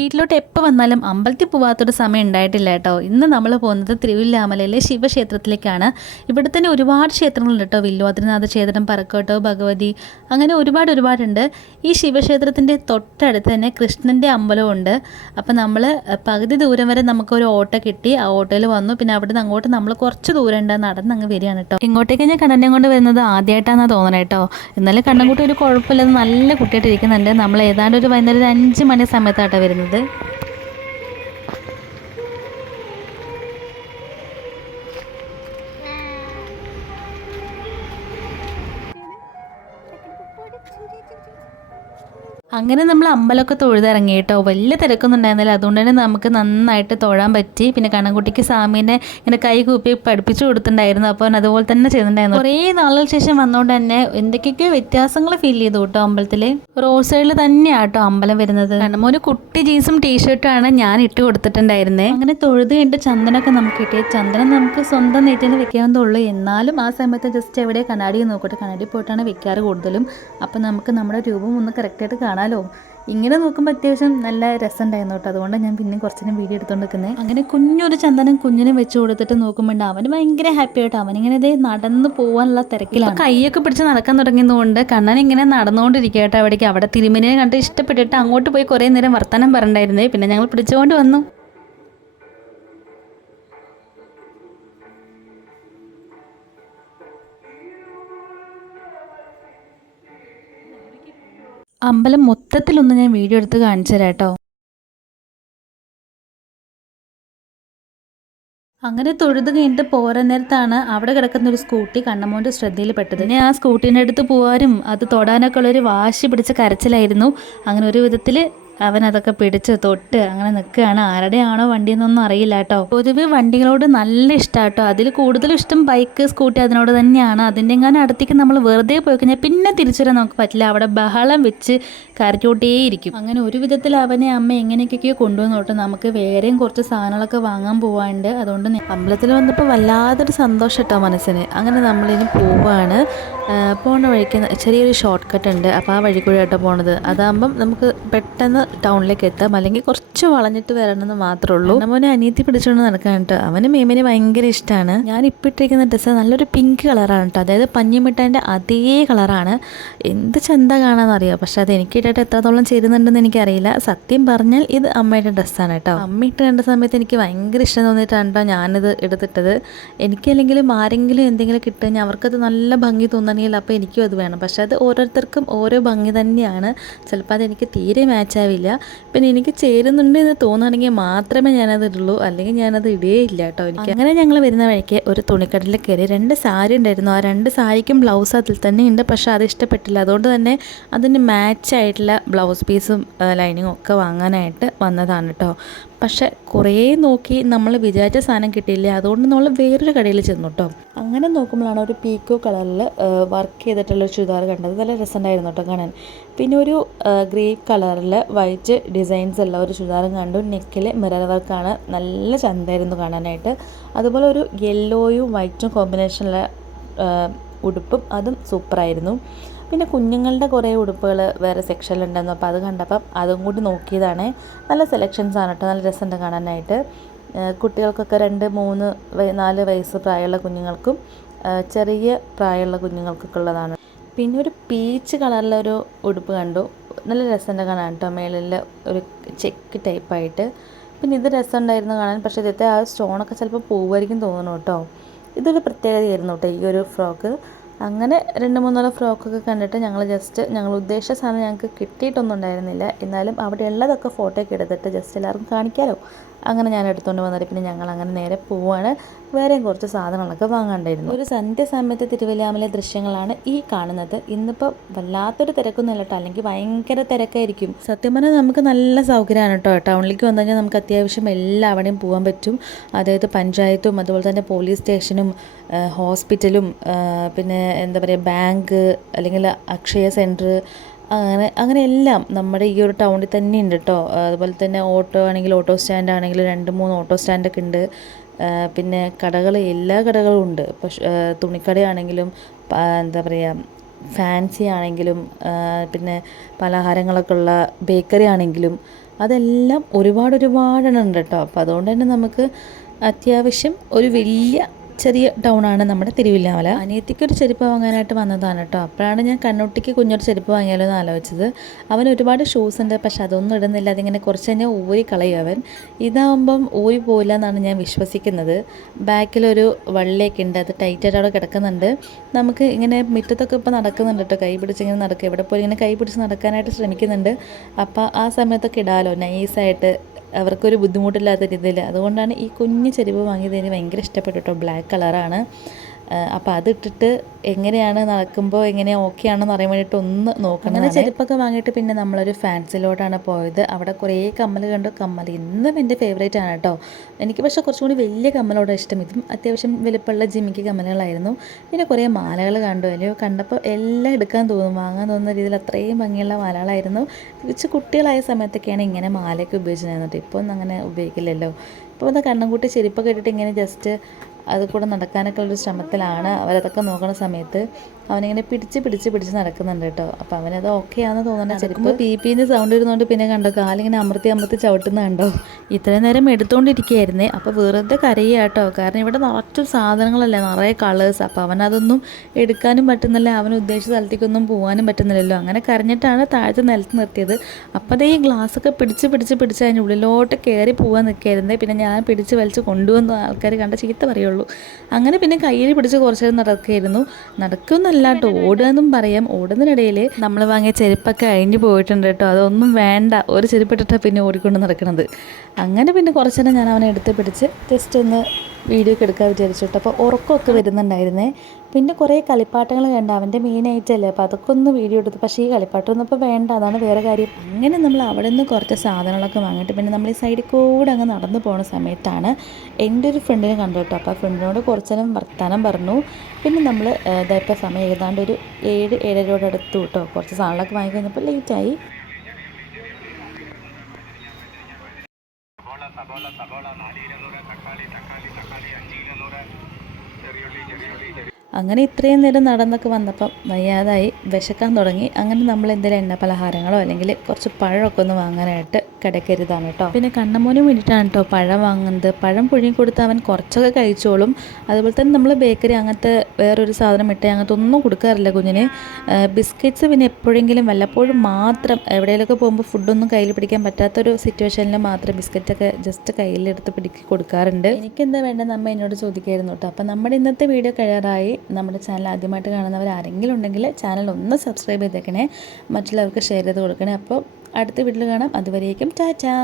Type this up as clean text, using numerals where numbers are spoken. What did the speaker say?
വീട്ടിലോട്ട് എപ്പോൾ വന്നാലും അമ്പലത്തിൽ പോകാത്തൊരു സമയം ഉണ്ടായിട്ടില്ല കേട്ടോ. ഇന്ന് നമ്മൾ പോകുന്നത് തിരുവില്ലാമലയിലെ ശിവക്ഷേത്രത്തിലേക്കാണ്. ഇവിടെ തന്നെ ഒരുപാട് ക്ഷേത്രങ്ങളുണ്ട് കേട്ടോ. വില്വാദ്രിനാഥ ക്ഷേത്രം, പറക്കോട്ടോ, ഭഗവതി, അങ്ങനെ ഒരുപാടുണ്ട്. ഈ ശിവക്ഷേത്രത്തിൻ്റെ തൊട്ടടുത്ത് തന്നെ കൃഷ്ണൻ്റെ അമ്പലമുണ്ട്. അപ്പോൾ നമ്മൾ പകുതി ദൂരം വരെ നമുക്കൊരു ഓട്ടോ കിട്ടി. ആ ഓട്ടോയിൽ വന്നു. പിന്നെ അവിടെ നിന്ന് അങ്ങോട്ട് നമ്മൾ കുറച്ച് ദൂരം ഉണ്ട്, നടന്ന് അങ്ങ് വരികയാണ് കേട്ടോ. ഇങ്ങോട്ടേക്ക് ഞാൻ കണ്ണനെ കൊണ്ട് വരുന്നത് ആദ്യമായിട്ടാണെന്ന് തോന്നണം കേട്ടോ. എന്നാലും കണ്ണൻകുട്ടി ഒരു കുഴപ്പമില്ലാതെ നല്ല കുട്ടിയായിട്ട് ഇരിക്കുന്നുണ്ട്. നമ്മൾ ഏതാണ്ട് ഒരു വൈകുന്നേരം 5 മണി സമയത്തായിട്ടാണ് വരുന്നത്. അങ്ങനെ നമ്മൾ അമ്പലമൊക്കെ തൊഴുതിറങ്ങി കേട്ടോ. വലിയ തിരക്കൊന്നും ഉണ്ടായിരുന്നില്ല, അതുകൊണ്ട് തന്നെ നമുക്ക് നന്നായിട്ട് തൊഴാൻ പറ്റി. പിന്നെ കണ്ണൻകുട്ടിക്ക് സ്വാമീനെ ഇങ്ങനെ കൈ കൂപ്പി പഠിപ്പിച്ചു കൊടുത്തിട്ടുണ്ടായിരുന്നു. അപ്പോൾ അതുപോലെ തന്നെ ചെയ്തിട്ടുണ്ടായിരുന്നു. കുറേ നാളുകൾക്ക് ശേഷം വന്നുകൊണ്ട് തന്നെ എന്തൊക്കെയൊക്കെ വ്യത്യാസങ്ങൾ ഫീൽ ചെയ്തു കേട്ടോ. അമ്പലത്തിൽ റോഡ് സൈഡിൽ തന്നെയാണ് കേട്ടോ അമ്പലം വരുന്നത്. കാരണം ഒരു കുട്ടി ജീൻസും ടീഷർട്ടുമാണ് ഞാൻ ഇട്ട് കൊടുത്തിട്ടുണ്ടായിരുന്നത്. അങ്ങനെ തൊഴുത് കഴിഞ്ഞിട്ട് ചന്ദനമൊക്കെ നമുക്ക് കിട്ടി. ചന്ദനം നമുക്ക് സ്വന്തം നെറ്റിന് വെക്കാവുന്നതുള്ളൂ. എന്നാലും ആ സമയത്ത് ജസ്റ്റ് എവിടെ കണ്ണാടി നോക്കട്ടെ, കണ്ണാടി പോയിട്ടാണ് വെക്കാറ് കൂടുതലും. അപ്പം നമുക്ക് നമ്മുടെ രൂപം ഒന്ന് കറക്റ്റായിട്ട് കാണാമല്ലോ. ഇങ്ങനെ നോക്കുമ്പോൾ അത്യാവശ്യം നല്ല രസം ഉണ്ടായിരുന്നു കേട്ടോ. അതുകൊണ്ട് ഞാൻ പിന്നെ കുറച്ചിനും വീഡിയോ എടുത്തുകൊണ്ട് നിൽക്കുന്നത്. അങ്ങനെ കുഞ്ഞൊരു ചന്ദനം കുഞ്ഞിനും വെച്ച് കൊടുത്തിട്ട് നോക്കുമ്പോൾ അവന് ഭയങ്കര ഹാപ്പി ആയിട്ടോ. അവനിങ്ങനെ ഇതേ നടന്ന് പോകാനുള്ള തിരക്കിലാണ്. കൈയൊക്കെ പിടിച്ച് നടക്കാൻ തുടങ്ങിയതുകൊണ്ട് കണ്ണൻ ഇങ്ങനെ നടന്നുകൊണ്ടിരിക്കുക കേട്ടോ. അവിടെ തിരുമേനിയെ കണ്ട് ഇഷ്ടപ്പെട്ടിട്ട് അങ്ങോട്ട് പോയി കുറേ നേരം വർത്തമാനം പറഞ്ഞിട്ടുണ്ടായിരുന്നേ. പിന്നെ ഞങ്ങൾ പിടിച്ചുകൊണ്ട് വന്നു. അമ്പലം മൊത്തത്തിലൊന്ന് ഞാൻ വീഡിയോ എടുത്ത് കാണിച്ചു തരാം കേട്ടോ. അങ്ങനെ തൊഴുത് കഴിഞ്ഞിട്ട് പോരാൻ നേരത്താണ് അവിടെ കിടക്കുന്ന ഒരു സ്കൂട്ടി കണ്ണമോൻ്റെ ശ്രദ്ധയിൽപ്പെട്ടത്. പിന്നെ ആ സ്കൂട്ടീൻ്റെ അടുത്ത് പോകാനും അത് തൊടാനൊക്കെ ഉള്ളൊരു വാശി പിടിച്ച കരച്ചിലായിരുന്നു. അങ്ങനെ ഒരു വിധത്തിൽ അവൻ അതൊക്കെ പിടിച്ച് തൊട്ട് അങ്ങനെ നിൽക്കുകയാണ്. ആരുടെയാണോ വണ്ടിയെന്നൊന്നും അറിയില്ല കേട്ടോ. പൊതുവെ വണ്ടികളോട് നല്ല ഇഷ്ടമാണ് കേട്ടോ. അതിൽ കൂടുതലും ഇഷ്ടം ബൈക്ക്, സ്കൂട്ടി അതിനോട് തന്നെയാണ്. അതിൻ്റെ എങ്ങാനും അടുത്തേക്ക് നമ്മൾ വെറുതെ പോയി കഴിഞ്ഞാൽ പിന്നെ തിരിച്ചു വരാൻ നമുക്ക് പറ്റില്ല. അവിടെ ബഹളം വെച്ച് കരച്ചോട്ടേയിരിക്കും. അങ്ങനെ ഒരു വിധത്തിൽ അവനെ അമ്മ എങ്ങനെയൊക്കെയോ കൊണ്ടുവന്നു കേട്ടോ. നമുക്ക് വേറെയും കുറച്ച് സാധനങ്ങളൊക്കെ വാങ്ങാൻ പോവാണ്ട്. അതുകൊണ്ട് അമ്പലത്തിൽ വന്നപ്പോൾ വല്ലാതൊരു സന്തോഷം കേട്ടോ മനസ്സിന്. അങ്ങനെ നമ്മളിനി പോവാണ്. പോണ വഴിക്ക് ചെറിയൊരു ഷോർട്ട് കട്ട് ഉണ്ട്. അപ്പോൾ ആ വഴി കൂടി കേട്ടോ പോണത്. അതാകുമ്പം നമുക്ക് പെട്ടെന്ന് ടൗണിലേക്ക് എത്താം. അല്ലെങ്കിൽ കുറച്ച് വളഞ്ഞിട്ട് വരണമെന്ന് മാത്രമേ ഉള്ളൂ. മോനെ അനിയത്തി പിടിച്ചുകൊണ്ട് നടക്കാൻ കേട്ടോ. അവന് മേമിനെ ഭയങ്കര ഇഷ്ടമാണ്. ഞാൻ ഇപ്പോൾ ഇട്ടിരിക്കുന്ന ഡ്രസ്സ് നല്ലൊരു പിങ്ക് കളറാണ് കേട്ടോ. അതായത് പഞ്ഞിമിഠായിൻ്റെ അതേ കളറാണ്. എന്ത് ചന്ത കാണാമെന്നറിയാം. പക്ഷെ അത് എനിക്ക് ഇട്ടിട്ട് എത്രത്തോളം ചേരുന്നുണ്ടെന്ന് എനിക്കറിയില്ല. സത്യം പറഞ്ഞാൽ ഇത് അമ്മയുടെ ഡ്രസ്സാണ് കേട്ടോ. അമ്മ ഇട്ട് കണ്ട സമയത്ത് എനിക്ക് ഭയങ്കര ഇഷ്ടം തോന്നിയിട്ടാണ് കേട്ടോ ഞാനിത് എടുത്തിട്ടത്. എനിക്കല്ലെങ്കിലും ആരെങ്കിലും എന്തെങ്കിലും കിട്ടുകഴിഞ്ഞാൽ അവർക്കത് നല്ല ഭംഗി തോന്നണമെങ്കിൽ അപ്പോൾ എനിക്കും അത് വേണം. പക്ഷെ അത് ഓരോരുത്തർക്കും ഓരോ ഭംഗി തന്നെയാണ്. ചിലപ്പോൾ അതെനിക്ക് തീരെ മാച്ച് ആവില്ല. പിന്നെ എനിക്ക് ചേരുന്നുണ്ട് എന്ന് തോന്നുകയാണെങ്കിൽ മാത്രമേ ഞാനത് ഇടുള്ളൂ, അല്ലെങ്കിൽ ഞാനത് ഇടുകയില്ല കേട്ടോ. എനിക്ക് അങ്ങനെ ഞങ്ങൾ വരുന്ന വഴിക്ക് ഒരു തുണിക്കടയിൽ കയറി 2 സാരി ഉണ്ടായിരുന്നു. ആ 2 സാരിക്കും ബ്ലൗസ് അതിൽ തന്നെ ഉണ്ട്. പക്ഷെ അത് ഇഷ്ടപ്പെട്ടില്ല. അതുകൊണ്ട് തന്നെ അതിന് മാച്ചായിട്ടുള്ള ബ്ലൗസ് പീസും ലൈനിങ്ങും ഒക്കെ വാങ്ങാനായിട്ട് വന്നതാണ് കേട്ടോ. പക്ഷെ കുറേ നോക്കി നമ്മൾ വിചാരിച്ച സാധനം കിട്ടിയില്ല. അതുകൊണ്ട് നമ്മൾ വേറൊരു കടയിൽ ചെന്നു കേട്ടോ. അങ്ങനെ നോക്കുമ്പോഴാണ് ഒരു പീക്കോ കളറിൽ വർക്ക് ചെയ്തിട്ടുള്ള ചുരിദാർ കണ്ടത്. നല്ല രസമുണ്ടായിരുന്നു കേട്ടോ കാണാൻ. പിന്നെ ഒരു ഗ്രേ കളറിൽ വൈറ്റ് ഡിസൈൻസ് ഉള്ള ഒരു ചുരിദാറും കണ്ടു. നെക്കിൽ മിറർ വർക്കാണ്. നല്ല ചന്തമായിരുന്നു കാണാനായിട്ട്. അതുപോലെ ഒരു യെല്ലോയും വൈറ്റും കോമ്പിനേഷനുള്ള ഉടുപ്പും അതും സൂപ്പറായിരുന്നു. പിന്നെ കുഞ്ഞുങ്ങളുടെ കുറേ ഉടുപ്പുകൾ വേറെ സെക്ഷനിലുണ്ടായിരുന്നു. അപ്പോൾ അത് കണ്ടപ്പം അതും കൂടി നോക്കിയതാണ്. നല്ല സെലക്ഷൻസാണ് കേട്ടോ. നല്ല രസമുണ്ട് കാണാനായിട്ട്. കുട്ടികൾക്കൊക്കെ 2, 3, 4 വയസ്സ് പ്രായമുള്ള കുഞ്ഞുങ്ങൾക്കും ചെറിയ പ്രായമുള്ള കുഞ്ഞുങ്ങൾക്കൊക്കെ ഉള്ളതാണ്. പിന്നെ ഒരു പീച്ച് കളറിലൊരു ഉടുപ്പ് കണ്ടു. നല്ല രസമുണ്ട് കാണാൻ കേട്ടോ. മേളിൽ ഒരു ചെക്ക് ടൈപ്പായിട്ട്. പിന്നെ ഇത് രസമുണ്ടായിരുന്നു കാണാൻ. പക്ഷേ ഇതത്തെ ആ സ്റ്റോണൊക്കെ ചിലപ്പോൾ പോവുമായിരിക്കും തോന്നുന്നു കേട്ടോ. ഇതൊരു പ്രത്യേകതയായിരുന്നു കേട്ടോ ഈ ഒരു ഫ്രോക്ക്. അങ്ങനെ 2-3 ഫ്രോക്കൊക്കെ കണ്ടിട്ട് ഞങ്ങൾ ഉദ്ദേശിച്ച സാധനം ഞങ്ങൾക്ക് കിട്ടിയിട്ടൊന്നും ഉണ്ടായിരുന്നില്ല. എന്നാലും അവിടെ ഉള്ളതൊക്കെ ഫോട്ടോയൊക്കെ എടുത്തിട്ട് ജസ്റ്റ് എല്ലാവർക്കും കാണിക്കാമല്ലോ. അങ്ങനെ ഞാൻ എടുത്തുകൊണ്ട് വന്നിട്ട് പിന്നെ ഞങ്ങൾ അങ്ങനെ നേരെ പോവാണ്. വേറെയും കുറച്ച് സാധനങ്ങളൊക്കെ വാങ്ങാണ്ടായിരുന്നു. ഒരു സന്ധ്യ സമയത്ത് തിരുവല്ലാമല ദൃശ്യങ്ങളാണ് ഈ കാണുന്നത്. ഇന്നിപ്പോൾ വല്ലാത്തൊരു തിരക്കൊന്നുമില്ല കേട്ടോ. അല്ലെങ്കിൽ ഭയങ്കര തിരക്കായിരിക്കും. സത്യം പറഞ്ഞാൽ നമുക്ക് നല്ല സൗകര്യമാണ് കേട്ടോ. ടൗണിലേക്ക് വന്നു കഴിഞ്ഞാൽ നമുക്ക് അത്യാവശ്യം എല്ലാവിടെയും പോകാൻ പറ്റും. അതായത് പഞ്ചായത്തും അതുപോലെ തന്നെ പോലീസ് സ്റ്റേഷനും ഹോസ്പിറ്റലും പിന്നെ എന്താ പറയുക ബാങ്ക് അല്ലെങ്കിൽ അക്ഷയ സെൻറ്റർ അങ്ങനെ എല്ലാം നമ്മുടെ ഈ ഒരു ടൗണിൽ തന്നെ ഉണ്ട് കേട്ടോ. അതുപോലെ തന്നെ ഓട്ടോ ആണെങ്കിൽ ഓട്ടോ സ്റ്റാൻഡ് ആണെങ്കിൽ 2-3 ഓട്ടോ സ്റ്റാൻഡൊക്കെ ഉണ്ട്. പിന്നെ കടകൾ എല്ലാ കടകളും ഉണ്ട്. തുണിക്കടയാണെങ്കിലും എന്താ പറയുക ഫാൻസി ആണെങ്കിലും പിന്നെ പലഹാരങ്ങളൊക്കെ ഉള്ള ബേക്കറി ആണെങ്കിലും അതെല്ലാം ഒരുപാടെണ്ണം ഉണ്ട് കേട്ടോ. അപ്പോൾ അതുകൊണ്ട് തന്നെ നമുക്ക് അത്യാവശ്യം ഒരു വലിയ ചെറിയ ടൗണാണ് നമ്മുടെ തിരുവില്ലാമല. അനിയത്തിക്കൊരു ചെരുപ്പ് വാങ്ങാനായിട്ട് വന്നതാണ് കേട്ടോ. അപ്പോഴാണ് ഞാൻ കണ്ണുട്ടിക്ക് കുഞ്ഞൊരു ചെരുപ്പ് വാങ്ങിയാലോ എന്ന് ആലോചിച്ചത്. അവൻ ഒരുപാട് ഷൂസ് ഉണ്ട്, പക്ഷെ അതൊന്നും ഇടുന്നില്ല. അതിങ്ങനെ കുറച്ച് കഴിഞ്ഞാൽ ഊരി കളയും അവൻ. ഇതാവുമ്പം ഊരി പോയില്ല എന്നാണ് ഞാൻ വിശ്വസിക്കുന്നത്. ബാക്കിലൊരു വള്ളിയൊക്കെ ഉണ്ട്, അത് ടൈറ്റായിട്ട് അവിടെ കിടക്കുന്നുണ്ട്. നമുക്ക് ഇങ്ങനെ മുറ്റത്തൊക്കെ ഇപ്പോൾ നടക്കുന്നുണ്ട് കേട്ടോ, കൈ പിടിച്ച് ഇങ്ങനെ നടക്കുക. എവിടെ പോയി ഇങ്ങനെ കൈ പിടിച്ച് നടക്കാനായിട്ട് ശ്രമിക്കുന്നുണ്ട്. അപ്പോൾ ആ സമയത്തൊക്കെ ഇടാമല്ലോ നൈസായിട്ട്, അവർക്കൊരു ബുദ്ധിമുട്ടില്ലാത്ത രീതിയിൽ. അതുകൊണ്ടാണ് ഈ കുഞ്ഞ് ചെരുപ്പ് വാങ്ങിയത്. എനിക്ക് ഭയങ്കര ഇഷ്ടപ്പെട്ടു കേട്ടോ, ബ്ലാക്ക് കളറാണ്. അപ്പോൾ അതിട്ടിട്ട് എങ്ങനെയാണ് നടക്കുമ്പോൾ എങ്ങനെയാണ് ഓക്കെ ആണെന്ന് അറിയാൻ വേണ്ടിയിട്ട് ഒന്ന് നോക്കണം. അങ്ങനെ ചെരുപ്പൊക്കെ വാങ്ങിയിട്ട് പിന്നെ നമ്മളൊരു ഫാൻസിലോട്ടാണ് പോയത്. അവിടെ കുറേ കമ്മൽ കണ്ടു. കമ്മൽ ഇന്നും എൻ്റെ ഫേവറേറ്റ് ആണ് കേട്ടോ. എനിക്ക് പക്ഷേ കുറച്ചും കൂടി വലിയ കമ്മലോടെ ഇഷ്ടം. ഇതും അത്യാവശ്യം വലുപ്പമുള്ള ജിമിക്ക് കമ്മലുകളായിരുന്നു. പിന്നെ കുറേ മാലകൾ കണ്ടു. അല്ലയോ, കണ്ടപ്പോൾ എല്ലാം എടുക്കാൻ തോന്നും, വാങ്ങാൻ തോന്നുന്ന രീതിയിൽ അത്രയും ഭംഗിയുള്ള മാലകളായിരുന്നു. തിരിച്ച് കുട്ടികളായ സമയത്തൊക്കെയാണ് ഇങ്ങനെ മാലയൊക്കെ ഉപയോഗിച്ചിരുന്നത്. ഇപ്പോൾ ഒന്നും അങ്ങനെ ഉപയോഗിക്കില്ലല്ലോ. ഇപ്പോൾ അത് കണ്ണൻകുട്ടി ചെരുപ്പൊക്കെ ഇട്ടിട്ട് ഇങ്ങനെ ജസ്റ്റ് അത് കൂടെ നടക്കാനൊക്കെ ഉള്ളൊരു ശ്രമത്തിലാണ്. അവരതൊക്കെ നോക്കുന്ന സമയത്ത് അവനിങ്ങനെ പിടിച്ച് നടക്കുന്നുണ്ട് കേട്ടോ. അപ്പോൾ അവനത് ഓക്കെ ആണെന്ന് തോന്നുന്നത്. ചെരുപ്പ് പീന്ന് സൗണ്ട് വരുന്നതുകൊണ്ട് പിന്നെ കണ്ടോ കാലിങ്ങനെ അമർത്തി ചവിട്ടുന്ന കണ്ടോ. ഇത്രയും നേരം എടുത്തുകൊണ്ടിരിക്കുകയായിരുന്നേ. അപ്പോൾ വെറുതെ കരയുക കേട്ടോ. കാരണം ഇവിടെ നിറച്ചു സാധനങ്ങളല്ലേ, നിറയെ കളേഴ്സ്. അപ്പോൾ അവനതൊന്നും എടുക്കാനും പറ്റുന്നില്ല, അവൻ ഉദ്ദേശിച്ച സ്ഥലത്തേക്കൊന്നും പോകാനും പറ്റുന്നില്ലല്ലോ. അങ്ങനെ കരഞ്ഞിട്ടാണ് താഴത്തെ നിലത്ത് നിർത്തിയത്. അപ്പോൾ അതേ ഈ ഗ്ലാസ്സൊക്കെ പിടിച്ച് അതിൻ്റെ ഉള്ളിലോട്ട് കയറി പോകാൻ നിൽക്കുകയായിരുന്നേ. പിന്നെ ഞാൻ പിടിച്ച് വലിച്ച് കൊണ്ടുവന്ന ആൾക്കാർ കണ്ട ചീത്ത പറയുള്ളൂ. അങ്ങനെ പിന്നെ കയ്യിൽ പിടിച്ച് കുറച്ച് നേരം നടക്കുകയായിരുന്നു. നടക്കുന്നല്ല കേട്ടോ, ഓടുകയെന്നും പറയാം. ഓടുന്നതിനിടയിൽ നമ്മൾ വാങ്ങിയ ചെരുപ്പൊക്കെ അഴിഞ്ഞു പോയിട്ടുണ്ട് കേട്ടോ. അതൊന്നും വേണ്ട, ഒരു ചെരുപ്പിട്ടിട്ടാണ് പിന്നെ ഓടിക്കൊണ്ട് നടക്കുന്നത്. അങ്ങനെ പിന്നെ കുറച്ച് നേരം ഞാൻ അവനെ എടുത്ത് പിടിച്ച് ജസ്റ്റ് ഒന്ന് വീഡിയോ ഒക്കെ എടുക്കാൻ വിചാരിച്ചിട്ട്. അപ്പോൾ ഉറക്കമൊക്കെ വരുന്നുണ്ടായിരുന്നേ. പിന്നെ കുറേ കളിപ്പാട്ടങ്ങൾ കണ്ട, അവൻ്റെ മെയിനായിട്ടല്ലേ. അപ്പോൾ അതൊക്കെ ഒന്ന് വീഡിയോ എടുത്തു. പക്ഷേ ഈ കളിപ്പാട്ടമൊന്നും ഇപ്പോൾ വേണ്ട, അതാണ് വേറെ കാര്യം. അങ്ങനെ നമ്മൾ അവിടെ നിന്ന് കുറച്ച് സാധനങ്ങളൊക്കെ വാങ്ങിയിട്ട് പിന്നെ നമ്മൾ ഈ സൈഡിൽ കൂടെ അങ്ങ് നടന്നു പോകുന്ന സമയത്താണ് എൻ്റെ ഒരു ഫ്രണ്ടിനെ കണ്ടു കേട്ടോ. അപ്പോൾ ആ ഫ്രണ്ടിനോട് കുറച്ച് നേരം വർത്താനം പറഞ്ഞു. പിന്നെ നമ്മൾ ഇതായപ്പോൾ സമയം ഏതാണ്ട് ഒരു 7-7:30 അടുത്തു കേട്ടോ. കുറച്ച് സാധനങ്ങളൊക്കെ വാങ്ങി കഴിഞ്ഞപ്പോൾ ലേറ്റായി. അങ്ങനെ ഇത്രയും നേരം നടന്നൊക്കെ വന്നപ്പം വയ്യാതായി, വിശക്കാൻ തുടങ്ങി. അങ്ങനെ നമ്മൾ എന്തെങ്കിലും എണ്ണ പലഹാരങ്ങളോ അല്ലെങ്കിൽ കുറച്ച് പഴമൊക്കെ ഒന്ന് വാങ്ങാനായിട്ട് കിടക്കരുതാണ് കേട്ടോ. പിന്നെ കണ്ണമോനും വേണ്ടിയിട്ടാണ് കേട്ടോ പഴം വാങ്ങുന്നത്. പഴം പുഴുങ്ങി കൊടുത്ത് അവൻ കുറച്ചൊക്കെ കഴിച്ചോളും. അതുപോലെ തന്നെ നമ്മൾ ബേക്കറി അങ്ങനത്തെ വേറൊരു സാധനം മിഠായി അങ്ങനത്തെ ഒന്നും കൊടുക്കാറില്ല കുഞ്ഞിന്. ബിസ്ക്കറ്റ്സ് പിന്നെ എപ്പോഴെങ്കിലും വല്ലപ്പോഴും മാത്രം, എവിടെയെങ്കിലുമൊക്കെ പോകുമ്പോൾ ഫുഡൊന്നും കയ്യിൽ പിടിക്കാൻ പറ്റാത്തൊരു സിറ്റുവേഷനിൽ മാത്രം ബിസ്ക്കറ്റൊക്കെ ജസ്റ്റ് കയ്യിലെടുത്ത് പിടിക്കി കൊടുക്കാറുണ്ട്. എനിക്കെന്താ വേണ്ടത് അമ്മ എന്നോട് ചോദിക്കായിരുന്നു കേട്ടോ. അപ്പം നമ്മുടെ ഇന്നത്തെ വീഡിയോ കഴിയാറായി. നമ്മുടെ ചാനൽ ആദ്യമായിട്ട് കാണുന്നവർ ആരെങ്കിലും ഉണ്ടെങ്കിൽ ചാനൽ ഒന്ന് സബ്സ്ക്രൈബ് ചെയ്തേക്കണേ, മറ്റുള്ളവർക്ക് ഷെയർ ചെയ്ത് കൊടുക്കണേ. അപ്പോൾ അടുത്ത വീഡിയോയിൽ കാണാം. അതുവരേക്കും ടാറ്റാ.